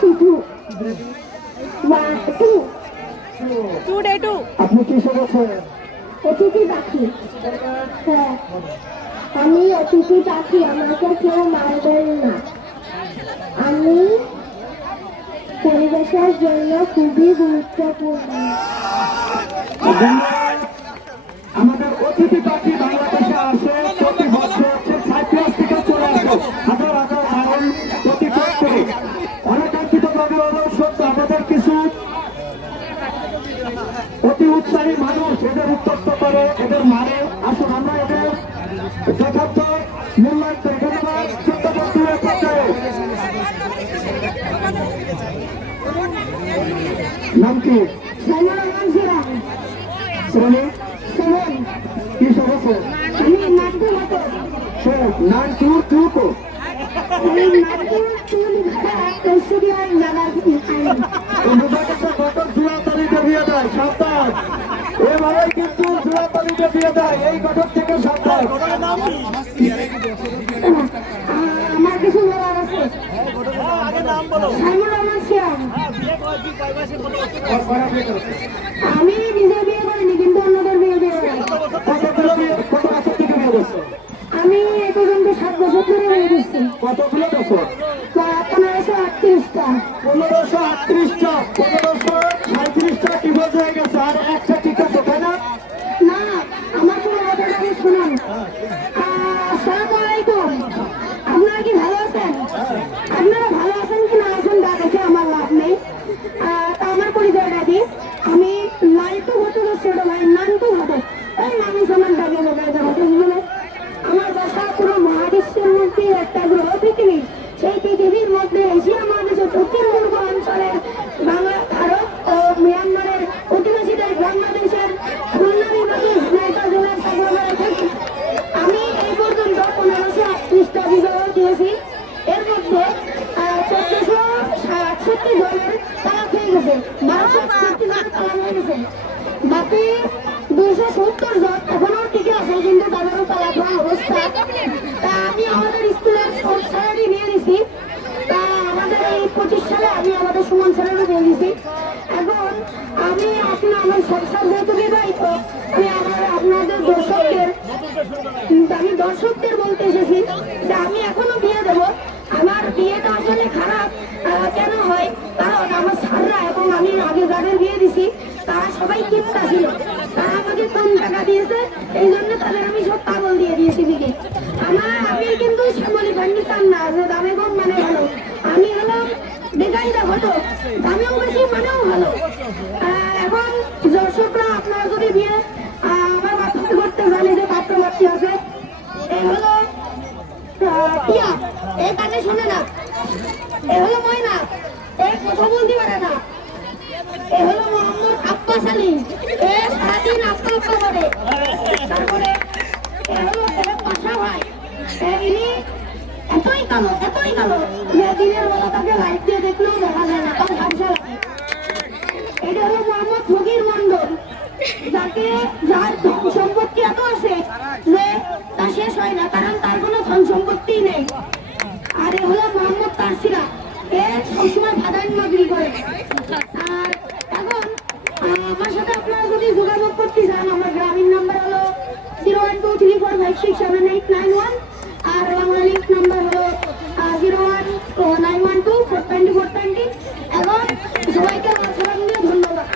শুধু আপনি কি শুনেছেন? অতিথি পাখি। হ্যাঁ। আমি অতিথি পাখি আমাকে কেউ মারবেন না। আমি পরিবেশের জন্য খুবই গুরুত্বপূর্ণ। আমাদের অতিথি পাখি এদের মারে আসুন আমরা এদের যথার্থ মূল্যায়ন করি ধন্যবাদ ছোট্ট বন্ধুরা পর্যায়ে নাম কি শ্রেণি সেভেন কি সদস্য আমি নাট্য মতো সে নান জুয়াতালিতে দিয়ে দেয় সাবধান এভাবে কিন্তু জুয়াতালিতে দিয়ে দেয়। এই গঠন থেকে সাবধান আমার কিছু বলার আছে? আমি নিজে বিয়ে করিনি কিন্তু অন্যদের বিয়ে। বিয়ে কত বছর থেকে বিয়ে করছে আমি এ পর্যন্ত সাত বছর ধরে বিয়ে করছি। কতগুলো বছর? পনেরোশো আটত্রিশটা। পনেরোশো আটত্রিশটা। Yeah. বারোশো ছেষট্টি জনের তালাক হয়ে গেছে। বাকি দুইশো সত্তর জন এখনও টিকে আছে, কিন্তু তাদেরও হওয়া অবস্থা। তা আমি আমাদের স্কুলের সব স্যারেরই নিয়ে নিছি। তা আমাদের এই পঁচিশ সালে আমি আমাদের সুমন স্যারেরও নিয়ে নিছি। এখন আমি আপনি, আমার সংসার যেহেতু বিবাহিত, আমি আপনাদের দর্শকদের, আমি দর্শকদের বলতে এসেছি যে আমি এখনও বিয়ে দেব আমার বিয়েটা আসলে খারাপ আহ, কেন হয় কারণ আমার স্যাররা এবং আমি আগে যাদের বিয়ে দিছি তারা সবাই কিনতা ছিল তারা আমাকে কম টাকা দিয়েছে এই জন্য তাদের আমি সব পাগল দিয়ে দিয়েছি দিকে আমার আমি কিন্তু শ্যামলি ফার্নিচার না যে দামে কম মানে ভালো। আমি হলাম বেকারিটা ঘটক দামেও বেশি মানেও ভালো। এখন দর্শকরা আপনারা যদি আহ, আমার মাধ্যমে করতে জানে যে পাত্র পাত্রী আছে এই হলো টিয়া। এই কানে শোনে না। এ হলো ময়না। এ কথা বলতে পারে না। এ হলো মোহাম্মদ আব্বাস এ সারাদিন আব্বা করে তারপরে যাকে যার সম্পত্তি এত আছে যে তা শেষ হয় না, কারণ তার কোনো ধন সম্পত্তি নেই আর এ হলো মোহাম্মদ তারসিরা এ সবসময় ভাদান নগরী করে আর এখন আহ, আমার সাথে আপনারা যদি যোগাযোগ করতে চান আমার গ্রামীণ নাম্বার হলো zero one two three four five six seven eight nine one আর বাঙালির নাম্বার হলো zero one nine one two four twenty four ধন্যবাদ।